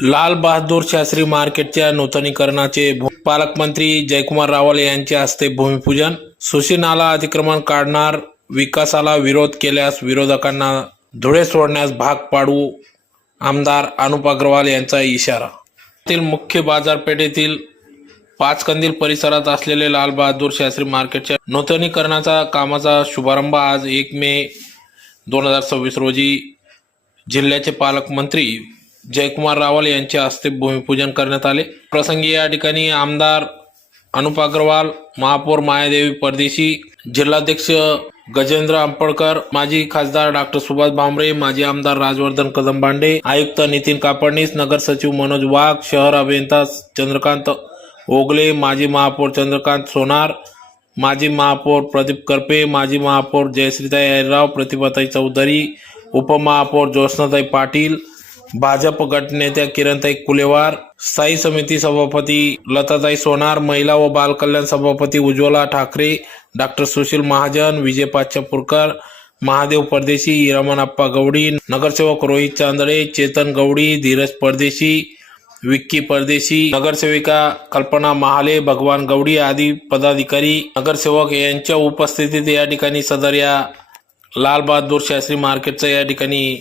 लाल बहादूर शास्त्री मार्केटच्या नूतनीकरणाचे पालकमंत्री जयकुमार रावल यांच्या हस्ते भूमिपूजन। सुशी नाला अतिक्रमण काढणार, विकासाला विरोध केल्यास विरोधकांना धुळे सोडण्यास भाग पाडू, आमदार अनुप अग्रवाल यांचा इशारा। मुख्य बाजारपेठेतील पाचकंदील परिसरात असलेले लाल बहादूर शास्त्री मार्केटच्या नूतनीकरणाचा कामाचा शुभारंभ आज 1 मे 2026 रोजी जिल्ह्याचे पालकमंत्री जयकुमार रावल यांच्या हस्ते भूमिपूजन करण्यात आले। प्रसंगी या ठिकाणी आमदार अनुप अग्रवाल, महापौर मायादेवी परदेशी, जिल्हाध्यक्ष गजेंद्र अंपळकर, माजी खासदार डॉक्टर सुभाष भामरे, माजी आमदार राजवर्धन कदमबांडे, आयुक्त नितीन कापडणीस, नगर सचिव मनोज वाघ, शहर अभियंता चंद्रकांत ओगले, माजी महापौर चंद्रकांत सोनार, माजी महापौर प्रदीप करपे, माजी महापौर जयश्रीताई अहिरराव, प्रतिभाताई चौधरी, उपमहापौर ज्योत्स्नाताई पाटील, भाजप गटनेत्या किरणताई कुलेवार, स्थायी समिती सभापती लताताई सोनार, महिला व बाल कल्याण सभापती उज्ज्वला ठाकरे, डॉक्टर सुशील महाजन, विजय पाचपुरकर, महादेव परदेशी, रमणप्पा गवडी, नगरसेवक रोहित चांदळे, चेतन गवडी, धीरज परदेशी, विक्की परदेशी, नगरसेविका कल्पना महाले, भगवान गवडी आदी पदाधिकारी नगरसेवक यांच्या उपस्थितीत या ठिकाणी सदर या लाल बहादूर शास्त्री मार्केटचं या ठिकाणी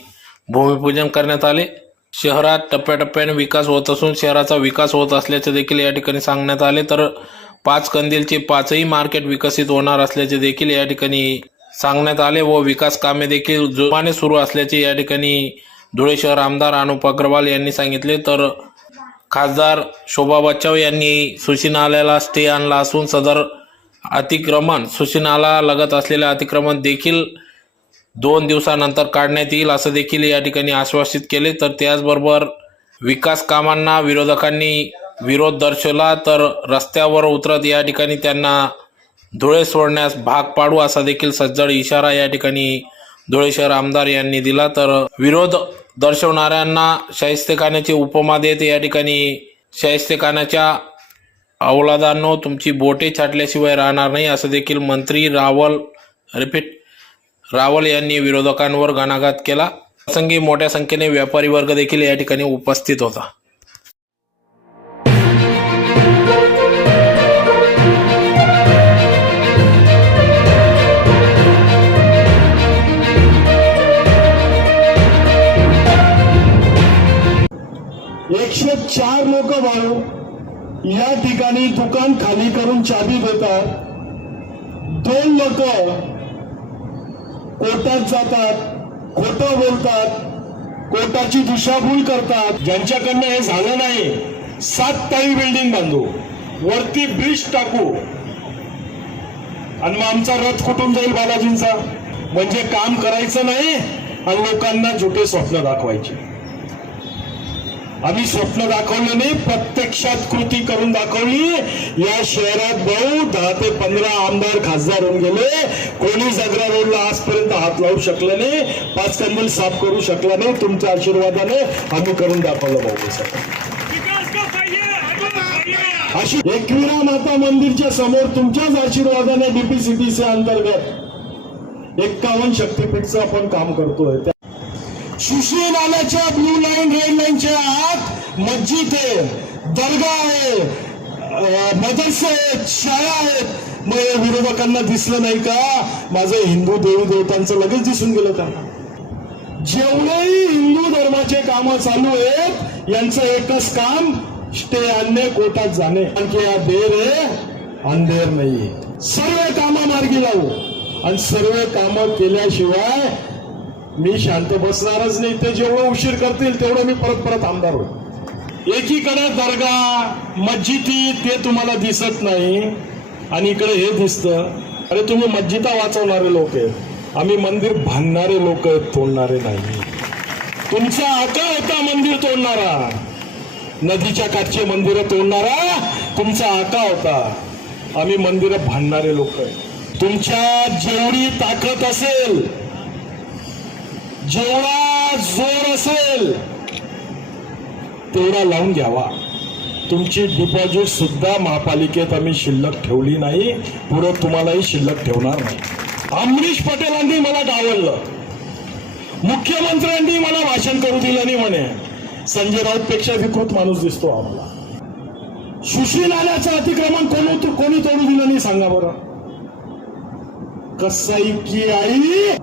भूमिपूजन करण्यात आले। शहरात टप्प्याटप्प्याने विकास होत असून शहराचा विकास होत असल्याचे देखील या ठिकाणी सांगण्यात आले। तर पाचकंदीलचे 5ही मार्केट विकसित होणार असल्याचे देखील या ठिकाणी सांगण्यात आले व विकास कामे देखील जोमाने सुरू असल्याचे या ठिकाणी धुळे शहर आमदार अनुप अग्रवाल यांनी सांगितले। तर खासदार शोभा बच्चाव यांनी सुशी नाल्याला स्टे आणला असून सदर अतिक्रमण सुशी नाला लगत असलेले अतिक्रमण देखील 2 दिवसानंतर काढण्यात येईल असं देखील या ठिकाणी आश्वासित केले। तर त्याचबरोबर विकास कामांना विरोधकांनी विरोध दर्शवला तर रस्त्यावर उतरत या ठिकाणी त्यांना धुळे सोडण्यास भाग पाडू असा देखील सज्जड इशारा या ठिकाणी धुळे शहर आमदार यांनी दिला। तर विरोध दर्शवणाऱ्यांना शाहिस्तेखान्याची उपमा देत या ठिकाणी शाहिस्तेखान्याच्या अवलादांनो तुमची बोटे छाटल्याशिवाय राहणार नाही असं देखील मंत्री रावल यांनी विरोधकांवर घणाघात केला। प्रसंगी मोठ्या संख्येने व्यापारी वर्ग देखील या ठिकाणी उपस्थित होता। एकशे 4 लोक भाऊ या ठिकाणी दुकान खाली करून चाबी देतात। 2 लोक कोर्टात जातात, खोटं बोलतात, कोर्टाची दिशाभूल करतात। ज्यांच्याकडनं हे झालं नाही 7 ताळी बिल्डिंग बांधू, वरती ब्रिज टाकू आणि मग आमचा रथ कुठून जाईल बालाजींचा। म्हणजे काम करायचं नाही आणि लोकांना झुटे स्वप्न दाखवायचे। आम्ही स्वप्न दाखवले नाही, प्रत्यक्षात कृती करून दाखवली। या शहरात भाऊ 10 ते 15 आमदार खासदार होऊन गेले, कोणी जगरा रोडला आजपर्यंत हात लावू शकलं नाही, पाचकंदील साफ करू शकला नाही। तुमच्या आशीर्वादाने आम्ही करून दाखवलं भाऊ। अशी एकविरा माता मंदिरच्या समोर तुमच्याच आशीर्वादाने डीपीसीटीसी अंतर्गत 51 शक्तीपीठचं आपण काम करतोय। सुशी नाल्याच्या ब्लू लाईन रेड लाईनच्या आत मस्जिद आहे, दर्गा आहे, मदरसे आहेत, शाळा आहेत। मग विरोधकांना दिसलं नाही का माझं हिंदू देवी देवतांचं? लगेच दिसून गेलं त्यांना। जेवढेही हिंदू धर्माचे कामं चालू आहेत यांचं एकच काम स्टे आणणे, कोर्टात जाणे। आणखी हा देर आहे, अंधेर नाही। सर्व कामं मार्गी लावू आणि सर्व कामं केल्याशिवाय मी शांत बसणारच नाही। ते जेवढं उशीर करतील तेवढं मी परत आमदार होईल। एकीकडे दर्गा मस्जिदी ते तुम्हाला दिसत नाही आणि इकडे हे दिसतं। अरे तुम्ही मस्जिदा वाचवणारे लोक आहेत, आम्ही मंदिर बांधणारे लोक आहेत, तोडणारे नाही। तुमचा आका होता मंदिर तोडणारा, नदीच्या काठचे मंदिर तोडणारा तुमचा आका होता। आम्ही मंदिर बांधणारे लोक आहेत। तुमच्या जेवढी ताकद असेल, जेवढा जोर असेल तेवढा लावून घ्यावा। तुमची डिपॉझिट सुद्धा महापालिकेत आम्ही शिल्लक ठेवली नाही, पुढे तुम्हालाही शिल्लक ठेवणार नाही। अमरीश पटेलांनी मला डावललं, मुख्यमंत्र्यांनी मला भाषण करू दिलं नाही म्हणे। संजय राऊत पेक्षा विकृत माणूस दिसतो आम्हाला. सुशी नाल्याचं अतिक्रमण कोणी तोडू दिलं नाही सांगा बरं. कसाई की आई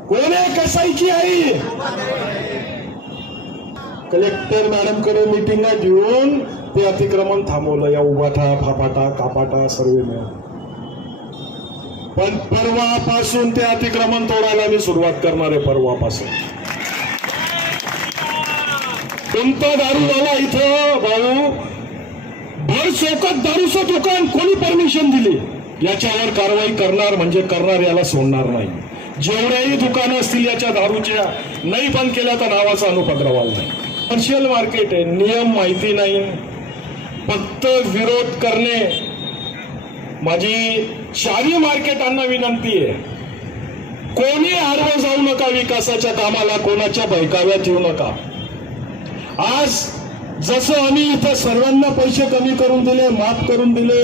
कोण आहे? कसाई की आई कलेक्टर मॅडम कडे मिटिंग घेऊन ते अतिक्रमण थांबवलं. या उभाटा फापाटा कापाटा सर्वे मिळून. पण परवापासून ते अतिक्रमण तोडायला मी सुरुवात करणार आहे. परवापासून कोणता दारूवाला इथं भाऊ भर चौकात दारूचं दुकान कोणी परमिशन दिली याच्यावर कारवाई करणार म्हणजे करणार, याला सोडणार नाही. जेवढ्याही दुकानं असतील याच्या दारूच्या नाही बंद केल्या तर नावाचा अनुपद्रवाल नाही. कमर्शियल मार्केट आहे, नियम माहिती नाही, फक्त विरोध करणे. माझी चारी मार्केटांना विनंती आहे, कोणी आडवं जाऊ नका विकासाच्या कामाला, कोणाच्या बहकाव्यात येऊ नका. आज जसं आम्ही इथं सर्वांना पैसे कमी करून दिले, माफ करून दिले,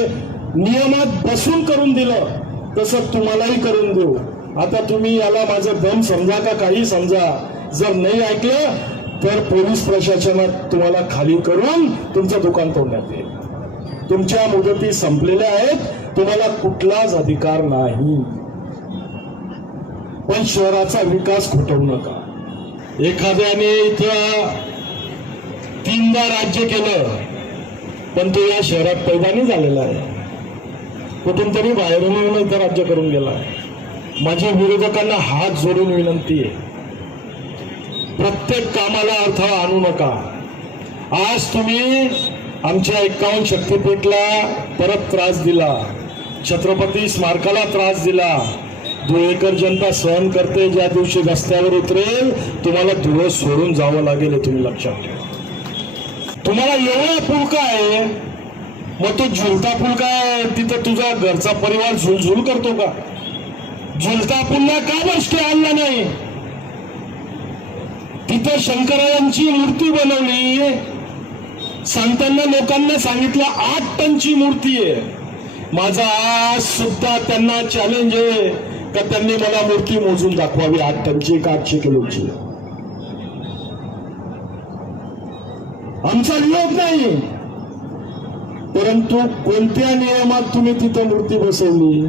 नियमात बसून करून दिलं, तसं तुम्हालाही करून देऊ. आता तुम्ही याला माझं दम समजा का काही समजा, जर नाही ऐकलं तर पोलीस प्रशासनात तुम्हाला खाली करून तुमचं दुकान तोडण्यात येईल. तुमच्या मुदती संपलेल्या आहेत, तुम्हाला कुठलाच अधिकार नाही. पण शहराचा विकास खुटवू नका. एखाद्याने इथं 3दा राज्य केलं पण तो या शहरात पैदा नाही झालेला आहे, कुठून तरी बाहेरून येऊन इथं राज्य करून गेला. माझ्या विरोधकांना हात जोडून विनंती आहे, प्रत्येक कामाला अर्थ आणू नका. आज तुम्ही आमच्या 51 शक्तीपीठला परत त्रास दिला, छत्रपती स्मारकाला त्रास दिला. धुळेकर जनता सहन करते, ज्या दिवशी रस्त्यावर उतरेल तुम्हाला धुळं सोडून जावं लागेल, हे तुम्ही लक्षात ठेवा. तुम्हाला एवढा फुलका आहे, मग तो झुलता फुलका आहे, तिथं तुझा घरचा परिवार झुलझुल करतो का? झुलता पुन्हा का गोष्टी आणला नाही? तिथं शंकरायांची मूर्ती बनवली, सांगताना लोकांना सांगितलं 8 टनची मूर्ती आहे. माझा आज सुद्धा त्यांना चॅलेंज आहे का त्यांनी मला मूर्ती मोजून दाखवावी, 8 टनची का 800 किलोची. आमचा विरोध नाही, परंतु कोणत्या नियमात तुम्ही तिथं मूर्ती बसवली?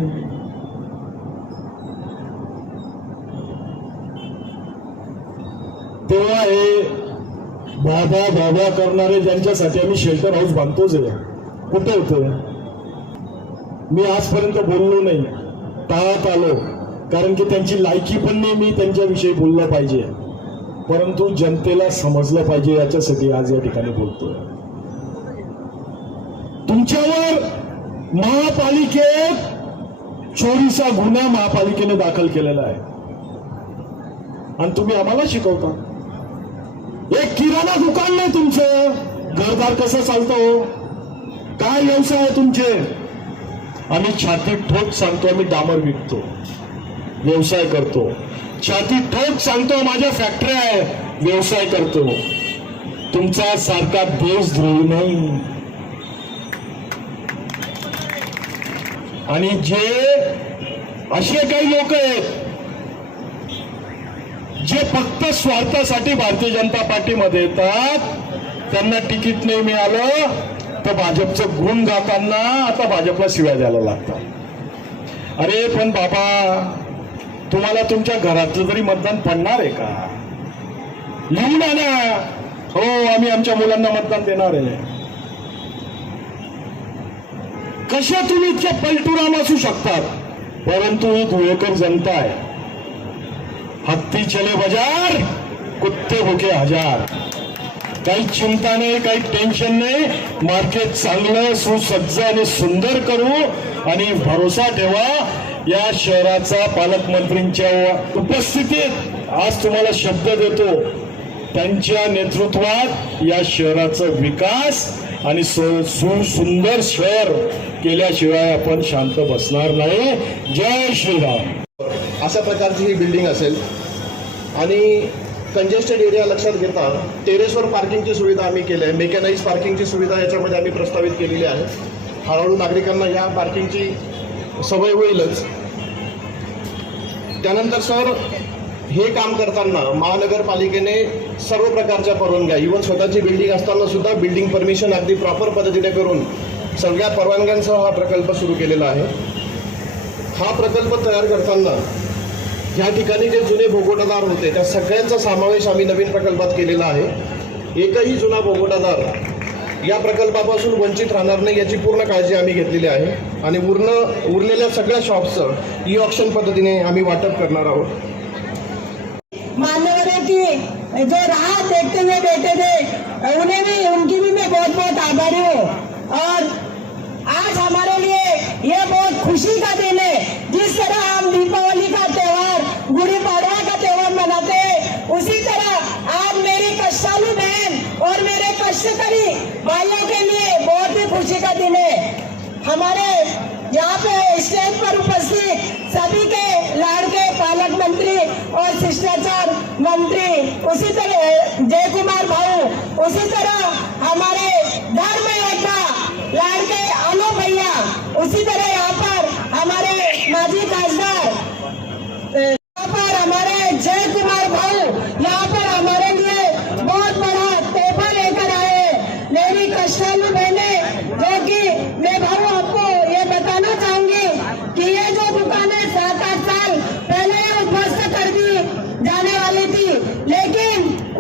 तेव्हा हे बाबा करणारे ज्यांच्यासाठी आम्ही शेल्टर हाऊस बांधतोच आहे, कुठे होते? मी आजपर्यंत बोललो नाही, टाळत आलो, कारण की त्यांची लायकी पण नाही मी त्यांच्याविषयी बोललं पाहिजे, परंतु जनतेला समजलं पाहिजे याच्यासाठी आज या ठिकाणी बोलतोय. तुमच्यावर महापालिकेत चोरीचा गुन्हा महापालिकेने दाखल केलेला आहे आणि तुम्ही आम्हाला शिकवता. एक किराणा दुकान नाही तुमचं, घरदार कसं चालतं? काय व्यवसाय आहे तुमचे? आम्ही छाती ठोक सांगतो आम्ही डांबर विकतो, व्यवसाय करतो. छाती ठोक सांगतो माझ्या फॅक्टरी आहे, व्यवसाय करतो. तुमचा सारखा देशद्रोही नाही. आणि जे असे काही लोक आहेत जे फक्त स्वार्थासाठी भारतीय जनता पार्टीमध्ये येतात, त्यांना तिकीट नाही मिळालं तर भाजपचं गुण गाताना आता भाजपला शिव्या द्यायला लागतात. अरे पण बाबा, तुम्हाला तुमच्या घरातलं तरी मतदान पडणार आहे का? लिहून आणा, हो आम्ही आमच्या मुलांना मतदान देणार आहे. कशा तुम्ही इतके पलटूराम असू शकतात? परंतु ही धुळेकर जनता आहे. हत्ती चले बाजार, कुत्ते भुके हजार. काही चिंता नाही, काही टेन्शन नाही. मार्केट चांगलं सुसज्ज आणि सुंदर करू आणि भरोसा ठेवा. या शहराचा पालकमंत्रींच्या उपस्थितीत आज तुम्हाला शब्द देतो, त्यांच्या नेतृत्वात या शहराचा विकास आणि सुंदर शहर केल्याशिवाय आपण शांत बसणार नाही. जय श्रीराम. अशा प्रकारची ही बिल्डिंग असेल आणि कंजेस्टेड एरिया लक्षात घेता टेरेसवर पार्किंगची सुविधा आम्ही केली आहे. मेकॅनाइज पार्किंगची सुविधा याच्यामध्ये आम्ही प्रस्तावित केलेली आहे. हळूहळू नागरिकांना या पार्किंगची सवय होईलच. त्यानंतर सर हे काम करताना महानगरपालिकेने सर्व प्रकारच्या परवानग्या, इव्हन स्वतःची बिल्डिंग असताना सुद्धा बिल्डिंग परमिशन अगदी प्रॉपर पद्धतीने करून सगळ्या परवानग्यांसह हा प्रकल्प सुरू केलेला आहे. हा प्रकल्प तयार करताना या ठिकाणी जे जुने भोगोटादार होते त्या सगळ्यांचा समावेश आम्ही नवीन प्रकल्पात केलेला आहे. एकही जुना भोगोटादार या प्रकल्पापासून वंचित राहणार नाही याची पूर्ण काळजी आम्ही घेतलेली आहे. आणि उरलेल्या सगळ्या शॉप्सचं ई ऑक्शन पद्धतीने आम्ही वाटप करणार आहोत. मान्यवरों की जो राह देखते हुए बैठे थे उन्हें भी, उनकी भी मैं बहुत बहुत आभारी हूँ. और आज हमारे लिए ये बहुत खुशी का दिन है. जिस तरह हम दीपावली का त्योहार, गुड़ी पड़वा का त्योहार मनाते हैं, उसी तरह आज मेरी कष्टालु बहन और मेरे कष्टकरी भाइयों के लिए बहुत ही खुशी का दिन है. हमारे यहाँ पे स्टेज पर उपस्थित सभी के लाड़के पालक मंत्री और शिष्टाचार मंत्री, उसी तरह जय कुमार भाऊ, उसी तरह हमारे धर्म योद्धा लाड़के अनु भैया, उसी तरह यहाँ पर हमारे माजी खासदार, यहाँ पर हमारे जय कुमार भाऊ यहाँ पर हमारे लिए बहुत बड़ा तोहफा लेकर आए. मेरी कष्टालु बहने, जो कि मैं भाऊ आपको ये बताना चाहूंगी कि ये जो दुकानें 7-8 साल पहले ही उद्ध्वस्त कर दी जाने वाली थी, लेकिन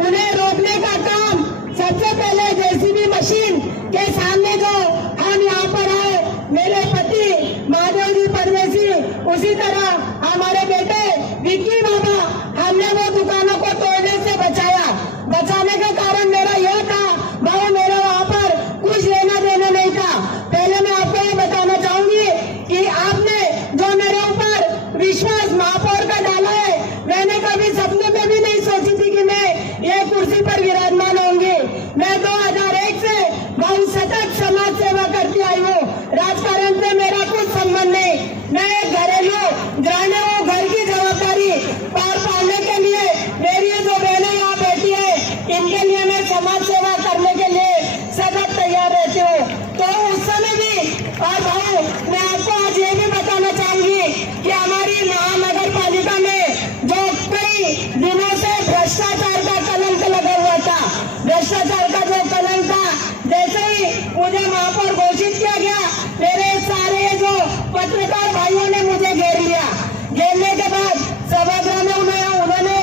उन्हें रोकने का काम सबसे पहले जेसीबी मशीन के सामने जो हम यहाँ पर आए, मेरे पति महादेव जी परदेसी, उसी तरह हमारे बेटे विक्की बाबा, हमने वो दुकानों को तोड़ने से बचाया. बचाने का कारण मेरा यह था, भाऊ मेरा वहाँ पर कुछ लेना देना नहीं था. पहले मैं आपको ये बताना चाहूंगी कि आपने जो मेरे ऊपर विश्वास महापौर का डाला है, मैंने कभी सपने में भी नहीं सोची थी कि मैं ये कुर्सी पर विराजमान होंगी. मैं 2001 से बहुत सतत समाज सेवा करती आई हूँ. राजकारण से मेरा कुछ संबंध नहीं. मैं एक घरेलू गृहिणी हूँ. घर की जवाबदारी पार पाने के लिए मेरी ये जो बहनें यहाँ बैठी है, इनके लिए मैं समाज सेवा करने के लिए सतत तैयार रहती हूँ. तो उस समय भी, और भाऊ मैं आपको आज ये भी बताना चाहूंगी कि हमारी महानगर पालिका में जो कई दिनों से भ्रष्टाचार का कलंक लगा हुआ था, भ्रष्टाचार का जो कलंक था, जैसे ही मुझे महापौर घोषित किया गया, मेरे सारे जो पत्रकार भाइयों ने मुझे घेर लिया. घेरने के बाद सभागृह में उन्होंने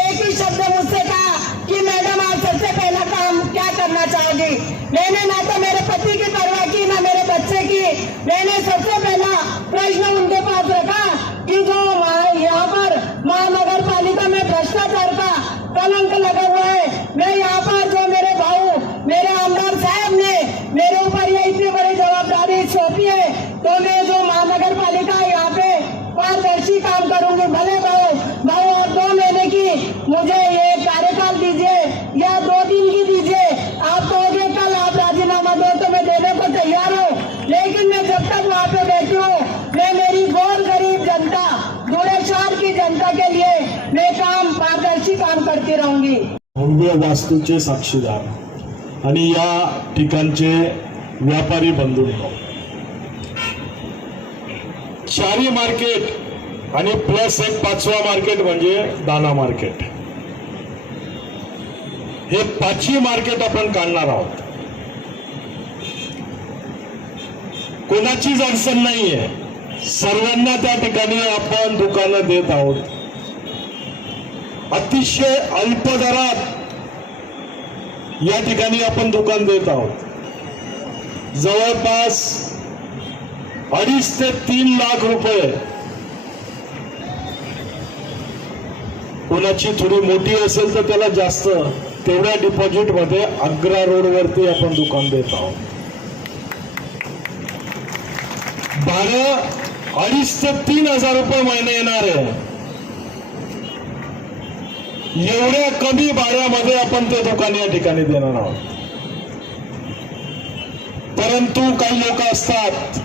एक ही शब्द मुझसे कहा कि मैडम आप सबसे पहला काम क्या करना चाहोगी. मैंने ना तो मेरे पति की परवाह की, ना मेरे बच्चे की. मैंने सबसे पहला प्रश्न उनके पास रखा कि जो यहाँ पर महानगर पालिका में भ्रष्टाचार का कलंक लगा हुआ है, मैं यहाँ पर जो मेरे भाऊ, मेरे आमदार साहब ने मेरे ऊपर ये इतनी बड़ी जवाबदारी सौंपी है, तो मैं जो महानगर पालिका यहाँ पे पारदर्शी काम करूंगी. भले भाऊ और 2 महीने की मुझे ये कार्यकाल दीजिए या 2 दिन की दीजिए. आप कहोगे कल आप राजीनामा दो तो मैं देने को तैयार हूँ, लेकिन मैं जब तक वहाँ पे बैठी हूँ, मैं मेरी गौर गरीब जनता, धुळे शहर की जनता के लिए मैं पारदर्शी काम करती रहूंगी. भव्य वास्तूचे साक्षीदार आणि या ठिकाणचे व्यापारी बंधूंनो, चारी मार्केट आणि प्लस एक 5वा मार्केट म्हणजे दाना मार्केट, हे 5ही मार्केट आपण काढणार आहोत. कोणाचीच अडचण नाहीये, सर्वांना त्या ठिकाणी आपण दुकानं देत आहोत. अतिशय अल्प दरात या ठिकाणी आपण दुकान देत आहोत. जवळपास 2.5 ते 3 लाख रुपये. कोणाची थोडी मोठी असेल तर त्याला जास्त, तेवढ्या डिपॉझिट मध्ये आग्रा रोडवरती आपण दुकान देत आहोत. भाडं 2.5 ते 3 हजार रुपये महिने येणार आहे. एवढ्या कमी भाड्यामध्ये आपण ते दुकान या ठिकाणी देणार आहोत. परंतु काही लोक असतात,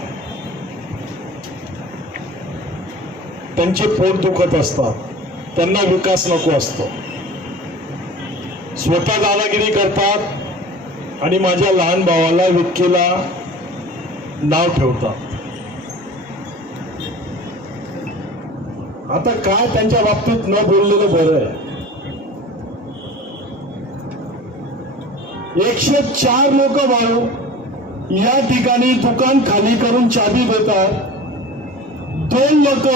त्यांचे पोट दुखत असतात, त्यांना विकास नको असतो, स्वतः दादागिरी करतात आणि माझ्या लहान भावाला विक्कीला नाव ठेवतात. आता काय त्यांच्या बाबतीत न बोललेलं बरं आहे. 104 लोक भाऊ या ठिकाणी दुकान खाली करून चाबी देतात. 2 लोक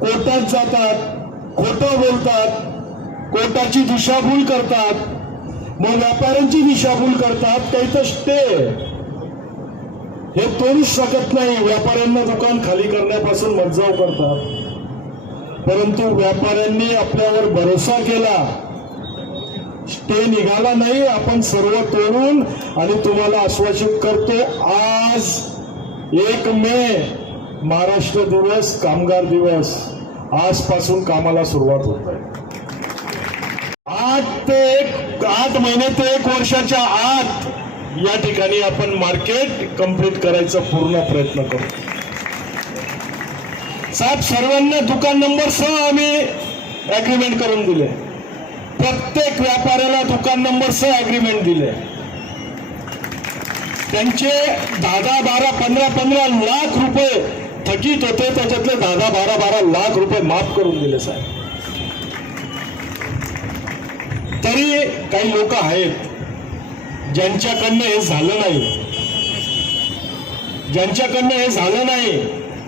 कोर्टात जातात, खोटं बोलतात, कोर्टाची दिशाभूल करतात, मग व्यापाऱ्यांची दिशाभूल करतात. काही तर स्टे हे तोडूच शकत नाही. व्यापाऱ्यांना दुकान खाली करण्यापासून मज्जाव करतात. परंतु व्यापाऱ्यांनी आपल्यावर भरोसा केला, स्टे निघाला नाही. आपण सर्व तोडून आणि तुम्हाला आश्वासित करतो, आज 1 मे महाराष्ट्र दिवस, कामगार दिवस, आजपासून कामाला सुरुवात होत आहे. 8 महिने ते 1 वर्षाच्या आत या ठिकाणी आपण मार्केट कंप्लीट करायचा पूर्ण प्रयत्न करू. साहेब, सर्वांना दुकान नंबर 6 आम्ही अग्रीमेंट करून दिले. प्रत्येक व्यापाऱ्याला दुकान नंबर 6 अग्रीमेंट दिले. त्यांचे 10, 12, 15 लाख रुपये थकीत होते, त्याच्यातले 10, 12 लाख रुपये माफ करून दिले साहेब. तरी काही लोक आहेत ज्यांच्याकडनं हे झालं नाही.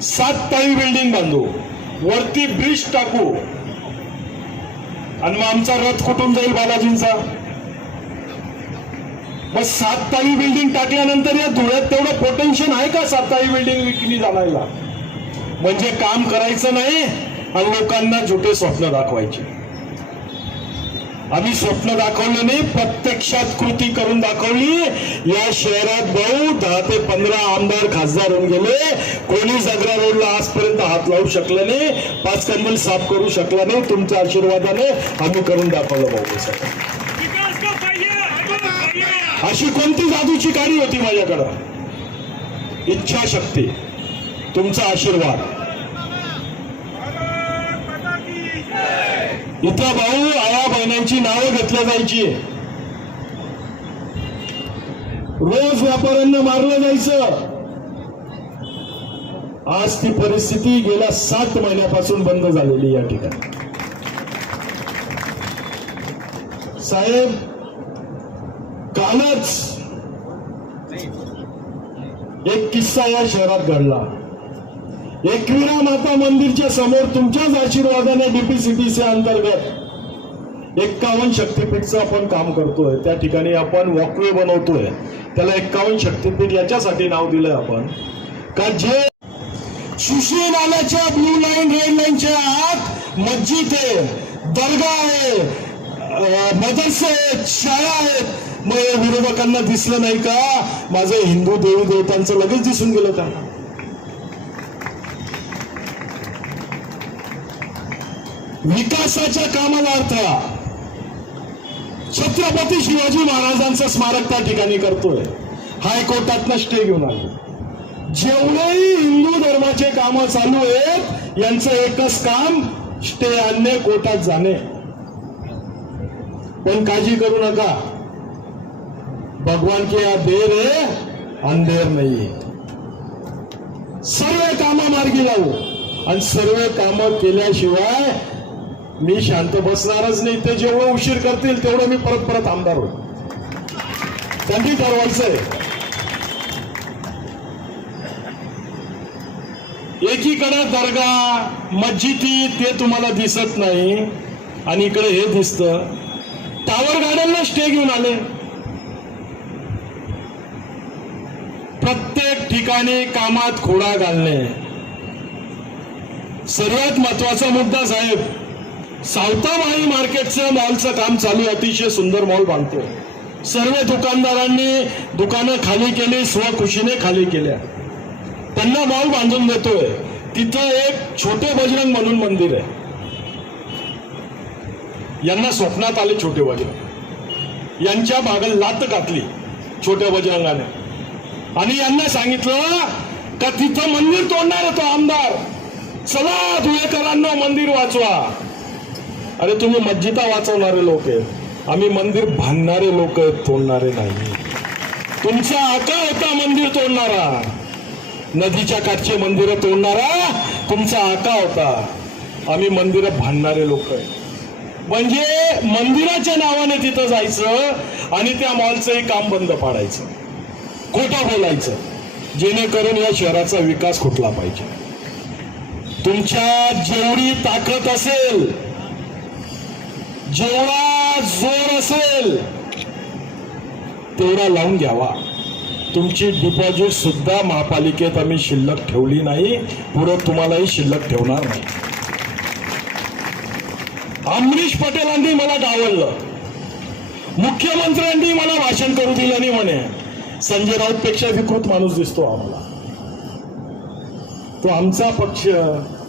7 तळी बिल्डिंग बांधू, वरती ब्रिज टाकू, आणि मग आमचा रथ कुठून जाईल बालाजींचा? मग 7 तळी बिल्डिंग टाकल्यानंतर या धुळ्यात तेवढं पोटेन्शियल आहे का 7 तळी बिल्डिंग विकली जाणायला? म्हणजे काम करायचं नाही आणि लोकांना झुटे स्वप्न दाखवायचे. आम्ही स्वप्न दाखवले नाही, प्रत्यक्षात कृती करून दाखवली. या शहरात भाऊ 10 ते 15 आमदार खासदार होऊन गेले. कोणी जगरा रोडला आजपर्यंत हात लावू शकलं नाही, 5 कंदील साफ करू शकला नाही. तुमच्या आशीर्वादाने आम्ही करून दाखवलं भाऊ. अशी कोणती जादूची काडी होती माझ्याकडं? इच्छाशक्ती, तुमचा आशीर्वाद. इथं भाऊ आया बहिणांची नावं घेतल्या जायची, रोज व्यापाऱ्यांना मारलं जायचं. आज ती परिस्थिती गेल्या 7 महिन्यापासून बंद झालेली या ठिकाणी. साहेब, कालच एक किस्सा या शहरात घडला. एकविरा माता मंदिरच्या समोर तुमच्याच आशीर्वादाने डीपीसीपीसी अंतर्गत 51 शक्तीपीठचं आपण काम करतोय. त्या ठिकाणी आपण वॉकवे बनवतोय. त्याला 51 शक्तीपीठ याच्यासाठी नाव दिलंय आपण का जे सुशी नाल्याच्या ब्लू लाईन रेड लाईनच्या आत मस्जिद आहे, दर्गा आहे, मदरसे आहेत, शाळा आहेत. मग या विरोधकांना दिसलं नाही का? माझं हिंदू देवी देवतांचं लगेच दिसून गेलं त्यांना. विकासाच्या कामाला अर्थ छत्रपती शिवाजी महाराजांचं स्मारक त्या ठिकाणी करतोय. हायकोर्टातनं स्टे घेऊन आलो. जेवढेही हिंदू धर्माचे कामं चालू आहेत यांचं एकच काम, स्टे आणणे, कोर्टात जाणे. पण काळजी करू नका, भगवान के यहाँ देर है अंधेर नहीं. सर्व कामं मार्गी लावू आणि सर्व कामं केल्याशिवाय मी शांत बसणारच नाही. ते जेवढं उशीर करतील तेवढं मी परत आमदार होईल. त्यांनी ठरवायचंय. एकीकडे दर्गा मस्जिदी ते तुम्हाला दिसत नाही आणि इकडे हे दिसतं. टावर गार्डनला स्टे घेऊन आले. प्रत्येक ठिकाणी कामात खोडा घालणे. सर्वात महत्वाचा मुद्दा साहेब, सावतामाळी मार्केटचं मॉलचं काम चालू आहे. अतिशय सुंदर मॉल बांधतोय. सर्व दुकानदारांनी दुकानं खाली केली, स्वखुशीने खाली केल्या. त्यांना मॉल बांधून देतोय. तिथं एक छोटे बजरंग म्हणून मंदिर आहे. यांना स्वप्नात आले छोटे बजरंग. यांच्या भागाला लात घातली छोट्या बजरंगाने आणि यांना सांगितलं का तिथं मंदिर तोडणार आहे तो आमदार. चला धुळेकरांना मंदिर वाचवा. अरे तुम्ही मस्जिदा वाचवणारे लोक आहेत, आम्ही मंदिर बांधणारे लोक आहेत, तोडणारे नाही. तुमचा आका होता मंदिर तोडणारा. नदीच्या काठचे मंदिरं तोडणारा तुमचा आका होता. आम्ही मंदिरं भांडणारे लोक आहे. म्हणजे मंदिराच्या नावाने तिथं जायचं आणि त्या मॉलचंही काम बंद पाडायचं, खोटं बोलायचं, जेणेकरून या शहराचा विकास खुटला पाहिजे. तुमच्या जेवढी ताकद असेल, जेवढा जोर असेल तेवढा लावून घ्यावा. तुमची डिपॉझिट सुद्धा महापालिकेत आम्ही शिल्लक ठेवली नाही, पुढे तुम्हालाही शिल्लक ठेवणार नाही. अमरीश पटेलांनी मला डावललं, मुख्यमंत्र्यांनी मला भाषण करू दिलं नाही म्हणे. संजय राऊत पेक्षा विकृत माणूस दिसतो आम्हाला. तो आमचा पक्ष,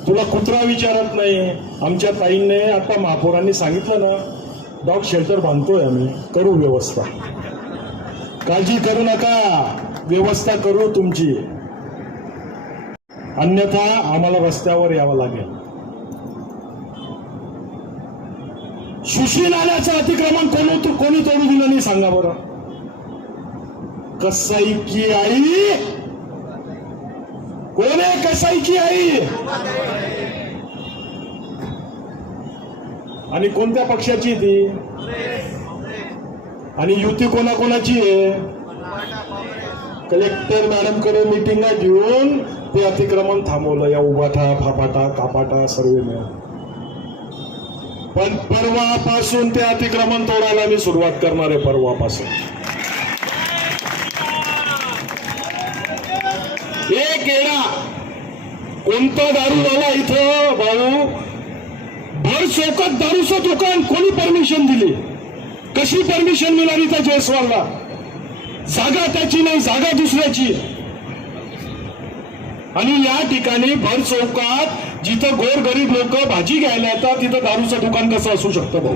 तुला कुत्रा विचारत नाही. आमच्या ताईंनी आता महापौरांनी सांगितलं ना, डॉग शेल्टर बांधतोय आम्ही, करू व्यवस्था, काळजी करू नका, व्यवस्था करू तुमची, अन्यथा आम्हाला रस्त्यावर यावं लागेल. सुशी नाल्याचं अतिक्रमण कोणी तोडू दिलं नाही सांगा बरं. कसाई की आई कोण आहे? कसाई की आई. आणि कोणत्या पक्षाची ती? आणि युती कोणाकोणाची आहे? कलेक्टर मॅडमकडे मिटिंगा घेऊन ते अतिक्रमण थांबवलं, या उभाटा, फापाटा, कापाटा सर्व मिळून. पण परवापासून ते अतिक्रमण तोडायला मी सुरुवात करणार आहे. परवापासून एक येडा कोणता दारू झाला इथं भाऊ, भर चौकात दारूचं दुकान कोणी परमिशन दिली? कशी परमिशन मिळाली त्या जयस्वालला? जागा त्याची नाही, जागा दुसऱ्याची. आणि या ठिकाणी भर चौकात जिथं गोरगरीब लोक भाजी घ्यायला येतात तिथं दारूचं दुकान कसं असू शकतं भाऊ?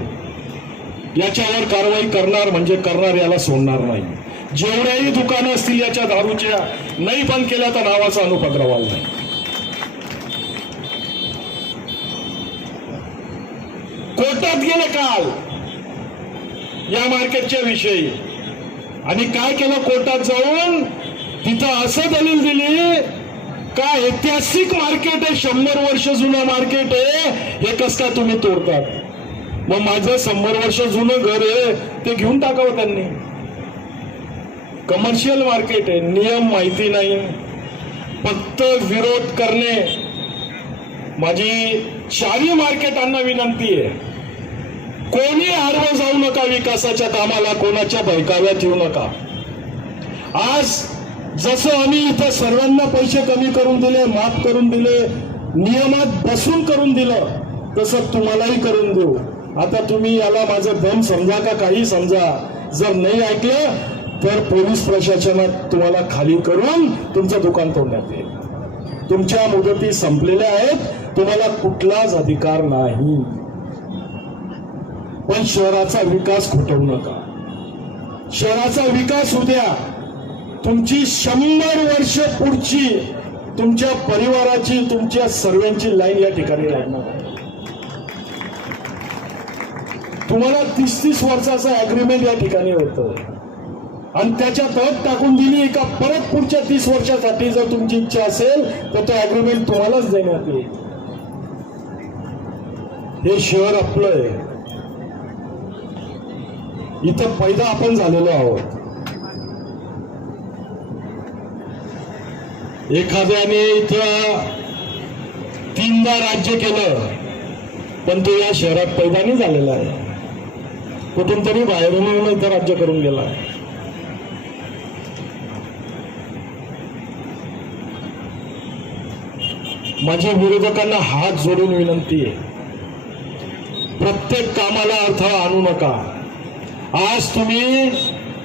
याच्यावर कारवाई करणार म्हणजे करणार, याला सोडणार नाही. जेवढ्याही दुकानं असतील याच्या दारूच्या, नाही बंद केल्या तर नावाचा अनुपद्रवाल नाही. कोर्टात गेले काल या मार्केटच्या विषयी, आणि काय केलं कोर्टात जाऊन? तिथं असं दलील दिली का ऐतिहासिक मार्केट आहे, 100 वर्ष जुनं मार्केट आहे, हे कसं काय तुम्ही तोडतात? मग माझं 100 वर्ष जुनं घर आहे ते घेऊन टाकावं त्यांनी. कमर्शियल मार्केट आहे, नियम माहिती नाही, फक्त विरोध करणे. माझी चारी मार्केटांना विनंती आहे, कोणी आडवं जाऊ नका विकासाच्या कामाला, कोणाच्या बहकाव्यात येऊ नका. आज जसं आम्ही इथं सर्वांना पैसे कमी करून दिले, माफ करून दिले, नियमात बसून करून दिलं, तसं तुम्हालाही करून देऊ. आता तुम्ही याला माझं दम समजा का काही समजा, जर नाही ऐकलं तर पोलीस प्रशासनात तुम्हाला खाली करून तुमचं दुकान तोडण्यात येईल. तुमच्या मुदती संपलेल्या आहेत, तुम्हाला कुठलाच अधिकार नाही. पण शहराचा विकास खुटवू नका. शहराचा विकास होऊ द्या. तुमची 100 वर्ष पुढची, तुमच्या परिवाराची, तुमच्या सर्वांची लाईन या ठिकाणी लागणार आहे. तुम्हाला 30-30 वर्षाचं अग्रीमेंट या ठिकाणी होतं आणि त्याच्यात अट टाकून दिली का परत पुढच्या 30 वर्षासाठी जर तुमची इच्छा असेल तर तो अग्रीमेंट तुम्हालाच देण्यात येईल. हे शहर आपलं आहे, इथं पैदा आपण झालेलो आहोत. एखाद्याने इथं 3दा राज्य केलं पण तो या शहरात पैदा नाही झालेला आहे, कुठून तरी बाहेरून येऊन इथं राज्य करून गेला. माझ्या विरोधकांना हात जोडून विनंती आहे, प्रत्येक कामाला अर्थ आणू नका. आज तुम्ही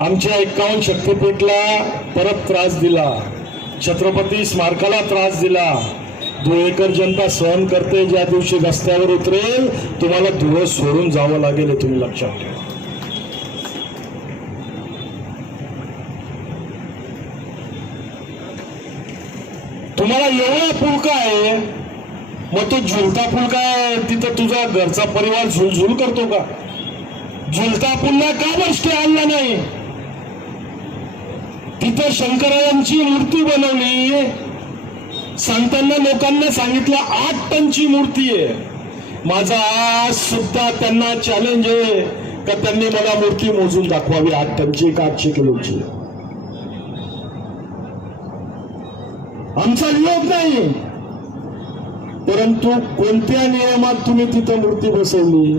आमच्या 51 शक्तीपीठला परत त्रास दिला, छत्रपती स्मारकाला त्रास दिला. धुळेकर जनता सहन करते, ज्या दिवशी रस्त्यावर उतरेल तुम्हाला धुळं सोडून जावं लागेल, हे तुम्ही लक्षात ठेवा. तुम्हाला एवढा फुलका आहे, मग तो झुलता फुलका आहे, तिथं तुझा घरचा परिवार झुलझुल करतो का? झुलता पुन्हा का बसते आणला नाही? तिथं शंकरायांची मूर्ती बनवली सांगताना लोकांना सांगितलं 8 टनची मूर्ती आहे. माझा आज सुद्धा त्यांना चॅलेंज आहे का त्यांनी मला मूर्ती मोजून दाखवावी 8 टनची का 800 किलोची. आमचा विरोध नाही, परंतु कोणत्या नियमात तुम्ही तिथं मूर्ती बसवली.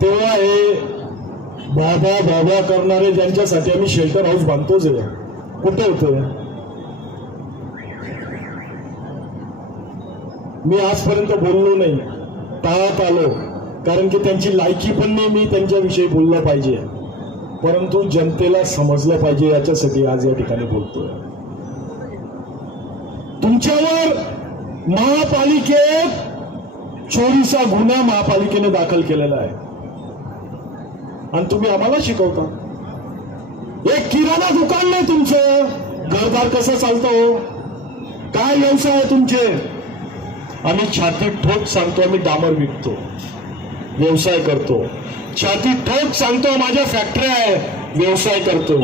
तेव्हा हे बाबा बाबा करणारे ज्यांच्यासाठी आम्ही शेल्टर हाऊस बांधतोच आहे, कुठे होतं. मी आजपर्यंत बोललो नाही, टाळत आलो, कारण की त्यांची लायकी पण नाही मी त्यांच्याविषयी बोललं पाहिजे, परंतु जनतेला समजलं पाहिजे याच्यासाठी आज या ठिकाणी बोलतोय. तुमच्यावर महापालिकेत चोरीचा गुन्हा महापालिकेने दाखल केलेला आहे आणि तुम्ही आम्हाला शिकवता. एक किराणा दुकान नाही तुमचं, घरदार कसं चालतं, काय व्यवसाय आहे तुमचे. आम्ही छाती ठोक सांगतो आम्ही डांबर विकतो, व्यवसाय करतो. छाती ठोक सांगतो माझ्या फॅक्टरी आहे, व्यवसाय करतो.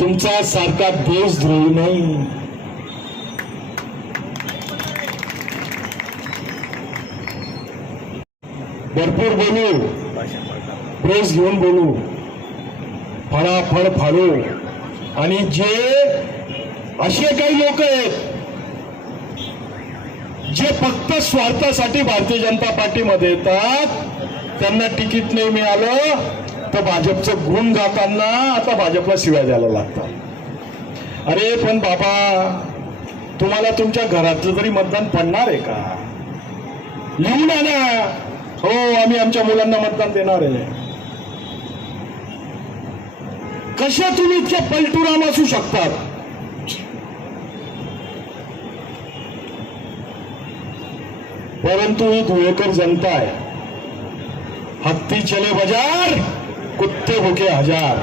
तुमचा सारखा देशद्रोही नाही. भरपूर बोलू, प्रेस घेऊन बोलू, फळाफळ फाडू. आणि जे असे काही लोक आहेत जे फक्त स्वार्थासाठी भारतीय जनता पार्टीमध्ये येतात, त्यांना तिकीट नाही मिळालं तर भाजपचं गुण गाताना आता भाजपला शिव्या द्यायला लागतात. अरे पण बाबा, तुम्हाला तुमच्या घरातलं तरी मतदान पडणार आहे का. लिहून आणा, हो आम्ही आमच्या मुलांना मतदान देणार आहे. कशा तुम्ही इतके पलटूराम असू शकतात. परंतु ही धुळेकर जनता आहे. हत्ती चले बाजार, कुत्ते भुके हजार.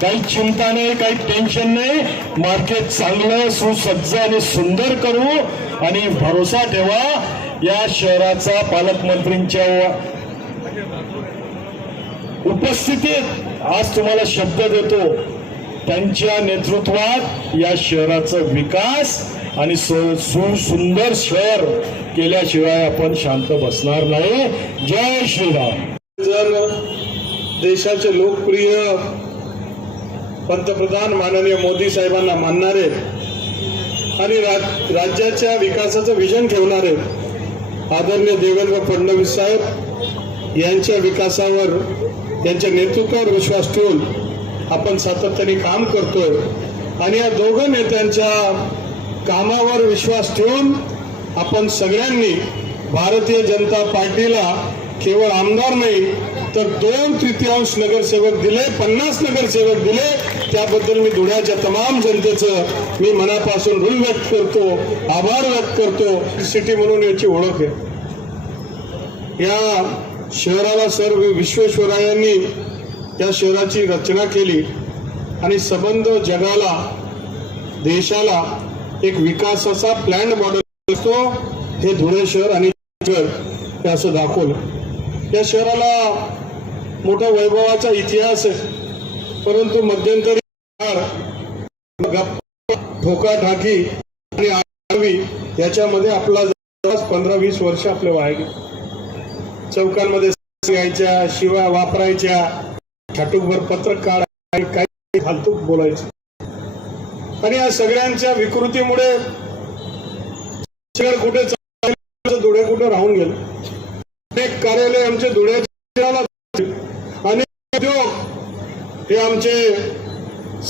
काही चिंता नाही, काही टेन्शन नाही. मार्केट चांगलं सुसज्ज आणि सुंदर करू आणि भरोसा ठेवा या शहराचा पालकमंत्रींच्या उपस्थितीत आज तुम्हाला शब्द देतो, त्यांच्या नेतृत्वात या शहराचा विकास आणि सुंदर शहर केल्याशिवाय आपण शांत बसणार नाही. जय श्रीराम. जर देशाचे लोकप्रिय पंतप्रधान माननीय मोदी साहेबांना मानणारे आणि राज्याच्या विकासाचं विजन ठेवणारे आदरणीय देवेंद्र फडणवीस साहेब यांच्या विकासावर, यांच्या नेतृत्वावर विश्वास ठेवून आपण सातत्याने काम करतोय. आणि या दोघं नेत्यांच्या कामावर विश्वास ठेवून आपण सगळ्यांनी भारतीय जनता पार्टीला केवळ आमदार नाही तर 2/3 नगरसेवक दिले, 50 नगरसेवक दिले. त्याबद्दल मी धुळ्याच्या तमाम जनतेचं मी मनापासून ऋण व्यक्त करतो, आभार व्यक्त करतो. सिटी म्हणून याची ओळख आहे. या शहराला सर्व विश्वेश्वरायांनी या शहराची रचना केली आणि संबंध जगाला, देशाला एक विकासाचा प्लॅन मॉडेल असतो. हे धुळे शहर आणि हे असं दाखवलं. या शहराला मोठा वैभवाचा इतिहास आहे, परंतु मध्यंतरी ठोकाठाकी आणि आळवी याच्यामध्ये आपला 15-20 वर्ष आपले वाया गेले. चौकांमध्ये यायच्या, शिवाय वापरायच्या, छाटूकभर पत्रक काढायचे, काही फालतूक बोलायचे. आणि या सगळ्यांच्या विकृतीमुळे शहर कुठे धुळे कुठे राहून गेले. अनेक कार्यालय आमचे धुळ्याच्या आणि उद्योग हे आमचे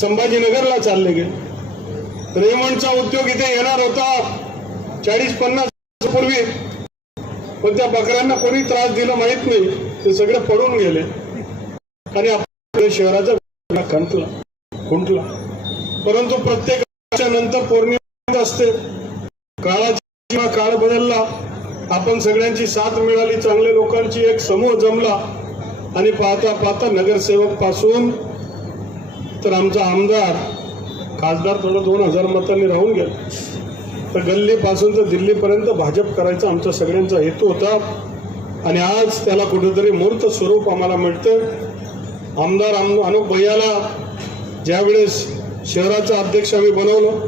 संभाजीनगरला चालले गेले. रेमंडचा उद्योग इथे येणार होता 40-50 वर्षापूर्वी, पण त्या बकऱ्यांना कोणी त्रास दिला माहित नाही, ते सगळे पडून गेले आणि आपल्या शहराचा खुंटला. परंतु प्रत्येकाच्या नंतर पौर्णिमा असते. काळाची काळ बदलला, आपण सगळ्यांची साथ मिळाली, चांगल्या लोकांची एक समूह जमला आणि पाहता पाहता नगरसेवक पासून तर आमचा आमदार खासदार थोडं 2000 मतांनी राहून गेला. तर गल्लीपासून तर दिल्लीपर्यंत भाजप करायचा आमचा सगळ्यांचा हेतू होता आणि आज त्याला कुठेतरी मूर्त स्वरूप आम्हाला मिळतं. आमदार अनुप भैयाला ज्यावेळेस शहराचा अध्यक्ष आम्ही बनवलं,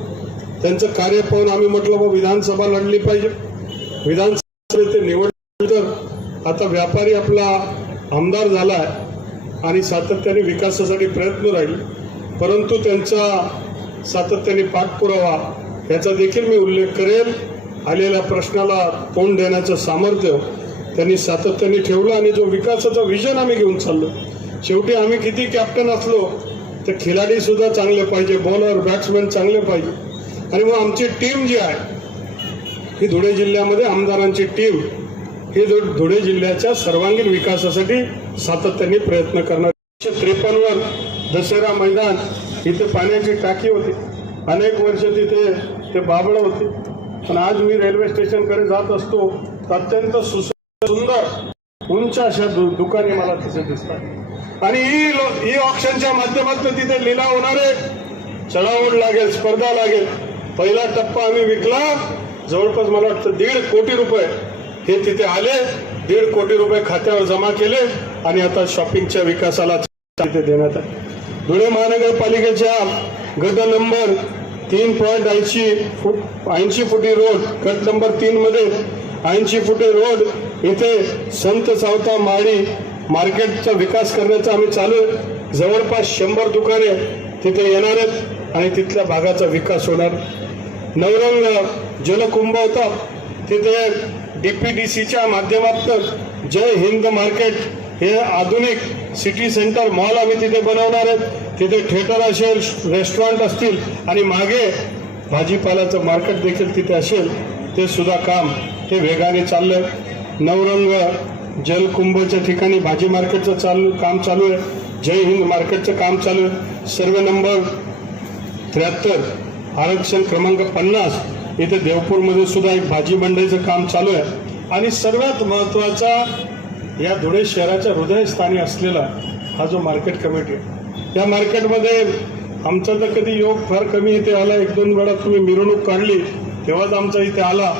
त्यांचं कार्य पाहून आम्ही म्हटलं बा विधानसभा लढली पाहिजे. विधानसभेत ते निवडल्यानंतर आता व्यापारी आपला आमदार झाला आहे आणि सातत्याने विकासासाठी प्रयत्न राहील, परंतु त्यांचा सातत्याने पाठपुरावा याचा देखील मी उल्लेख करेल. आलेल्या प्रश्नाला तोंड देण्याचं सामर्थ्य त्यांनी सातत्याने ठेवलं आणि जो विकासाचा विजन आम्ही घेऊन चाललो. शेवटी आम्ही किती कॅप्टन असलो तर खिलाडी सुद्धा चांगले पाहिजे, बॉलर बॅट्समॅन चांगले पाहिजे. आणि मग आमची टीम जी आहे ही धुळे जिल्ह्यामध्ये आमदारांची टीम ही धुळे जिल्ह्याच्या सर्वांगीण विकासासाठी सातत्याने प्रयत्न करणार. 1953 वर दसरा मैदान इथे पाण्याची टाकी होती, अनेक वर्ष तिथे ते बाबळ होते. पण आज मी रेल्वे स्टेशनकडे जात असतो तर अत्यंत सुंदर उंच अशा दुकाने मला तिथे दिसतात. आणि ई ऑक्शनच्या माध्यमातून तिथे लिलाव होणारे चढाओढ लागेल, स्पर्धा लागेल. पहिला टप्पा आम्ही विकला, जवळपास मला वाटतं 1.5 कोटी रुपये हे तिथे आले. 1.5 कोटी रुपये खात्यावर जमा केले आणि आता शॉपिंगच्या विकासाला तिथे देण्यात आले. धुळे महानगरपालिकेच्या गट नंबर 3.80 फुटी रोड, गट नंबर 3 मध्ये 80 फुटी रोड इथे संत सावता माळी मार्केटचा विकास करण्याचा आम्ही चालू आहे. जवळपास 100 दुकाने तिथे येणार आहेत आणि तिथल्या भागाचा विकास होणार. नवरंग जलकुंभ होता, तिथे DPDCच्या माध्यमातून जय हिंद मार्केट हे आधुनिक सिटी सेंटर मॉल आम्ही तिथे बनवणार आहेत. तिथे थिएटर असेल, रेस्टॉरंट असतील आणि मागे भाजीपाल्याचं मार्केट देखील तिथे असेल. ते सुद्धा काम हे वेगाने चाललंय. नवरंग जलकुंभच्या ठिकाणी भाजी मार्केटचं काम चालू आहे. जय हिंद मार्केटचं काम चालू आहे. सर्वे नंबर 73 आरक्षण क्रमांक 50 इथे देवपूरमध्ये सुद्धा एक भाजी मंडईचं काम चालू आहे. आणि सर्वात महत्त्वाचा या धुळे शहराच्या हृदयस्थानी असलेला हा जो मार्केट कमिटी आहे, या मार्केटमध्ये आमचा तर कधी योग फार कमी इथे आला. 1-2 वेळा तुम्ही मिरवणूक काढली तेव्हाच आमचा इथे आला,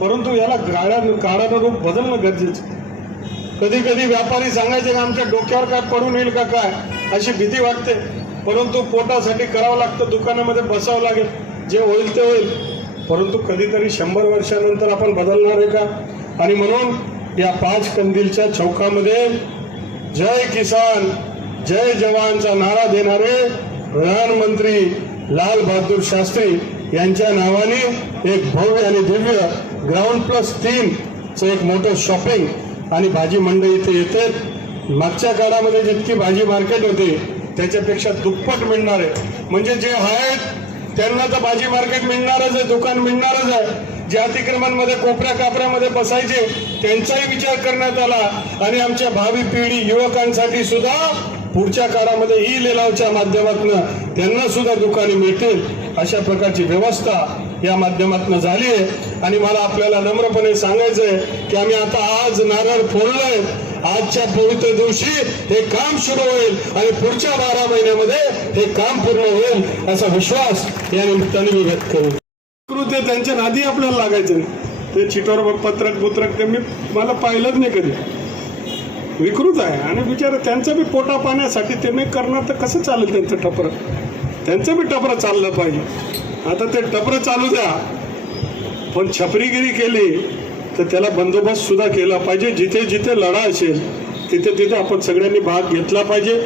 परंतु याला काळानं रूप बदलणं गरजेचं. कधी कधी व्यापारी सांगायचे की आमच्या डोक्यावर काय पडून येईल का काय, अशी भीती वाटते. परंतु पोटासाठी करावं लागतं, दुकानामध्ये बसावं लागेल, जे होईल ते होईल. परंतु कधीतरी 100 वर्षानंतर आपण बदलणार आहे का? आणि म्हणून या 5 कंदीलच्या चौकामध्ये जय किसान जय जवानचा नारा देणारे प्रधानमंत्री लाल बहादूर शास्त्री यांच्या नावाने एक भव्य आणि दिव्य GR+3 एक मोठं शॉपिंग आणि भाजी मंडई इथे येते. मागच्या काळामध्ये जितकी भाजी मार्केट होते त्याच्यापेक्षा दुप्पट मिळणार आहे. म्हणजे जे आहेत त्यांना तर भाजी मार्केट मिळणारच आहे, दुकान मिळणारच आहे. जे अतिक्रमणमध्ये कोपऱ्या कापऱ्यामध्ये बसायचे त्यांचाही विचार करण्यात आला आणि आमच्या भावी पिढी युवकांसाठी सुद्धा पुढच्या काळामध्ये ई लिलावच्या माध्यमातून त्यांना सुद्धा दुकाने मिळतील अशा प्रकारची व्यवस्था या माध्यमातून झाली आहे. आणि मला आपल्याला नम्रपणे सांगायचं आहे की आम्ही आता आज नारळ फोडलोय, आजच्या पवित्र दिवशी हे काम सुरू होईल आणि पुढच्या 12 महिन्यामध्ये हे काम पूर्ण होईल असा विश्वास या निमित्ताने मी व्यक्त करू. ते त्यांच्या नादी आपल्याला लागायचं नाही. ते चिटोर पत्रक ते मला पाहिलंच नाही कधी. विकृत आहे आणि बिचारे त्यांचं बी पोटा पाण्यासाठी ते नाही करणार तर कसं चालेल त्यांचं टपरं. त्यांचं बी टपरं चाललं पाहिजे. आता ते टपरं चालू द्या, पण छपरीगिरी केली तर त्याला बंदोबस्त सुद्धा केला पाहिजे. जिथे जिथे लढा असेल तिथे तिथे आपण सगळ्यांनी भाग घेतला पाहिजे.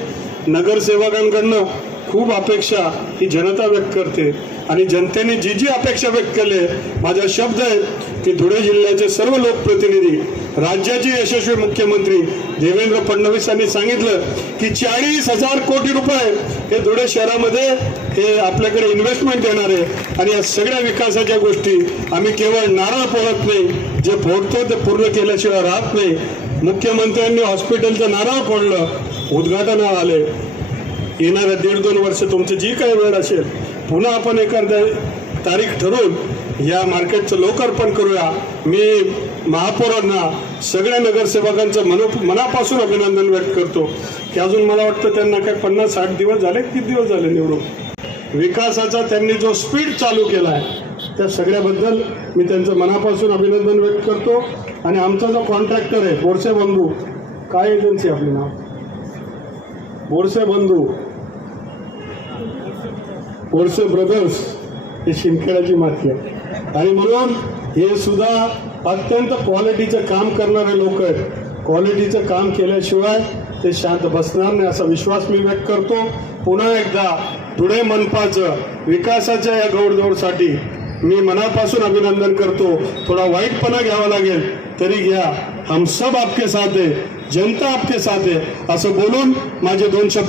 नगरसेवकांकडनं खूप अपेक्षा ही जनता व्यक्त करते आणि जनतेने जी जी अपेक्षा व्यक्त केली, माझा शब्द आहे की धुळे जिल्ह्याचे सर्व लोकप्रतिनिधी, राज्याचे यशस्वी मुख्यमंत्री देवेंद्र फडणवीस यांनी सांगितलं की 40,000 कोटी रुपये हे धुळे शहरामध्ये हे आपल्याकडे इन्व्हेस्टमेंट येणार आहे. आणि या सगळ्या विकासाच्या गोष्टी आम्ही केवळ नारळ फोडत नाही, जे फोडतो ते पूर्ण केल्याशिवाय राहत नाही. मुख्यमंत्र्यांनी हॉस्पिटलचं नारळ फोडलं, उद्घाटनाला आले. येणाऱ्या 1.5-2 वर्ष तुमची जी काही वेळ असेल पुन्हा आपण एखाद्या तारीख ठरवून या मार्केटचं लोकार्पण करूया. मी महापौरांना सगळ्या नगरसेवकांचं मनापासून अभिनंदन व्यक्त करतो की अजून मला वाटतं त्यांना काय 50-60 दिवस झाले, किती दिवस झाले निवडून. विकासाचा त्यांनी जो स्पीड चालू केला आहे त्या सगळ्याबद्दल मी त्यांचं मनापासून अभिनंदन व्यक्त करतो. आणि आमचा जो कॉन्ट्रॅक्टर आहे बोरसे बंधू, काय एजन्सी आपले नाव, बोरसे बंधू वळसे ब्रदर्स हे शिंदखेड्याची माती आहे आणि म्हणून हे सुद्धा अत्यंत क्वालिटीचं काम करणारे लोक आहेत. क्वालिटीचं काम केल्याशिवाय ते शांत बसणार नाही असा विश्वास मी व्यक्त करतो. पुन्हा एकदा धुळे मनपाचं विकासाच्या या गौरदौडसाठी मी मनापासून अभिनंदन करतो. थोडा वाईटपणा घ्यावा लागेल तरी घ्या. हम सब आपके साथ है, जनता आपके साथ है असं बोलून माझे 2 शब्द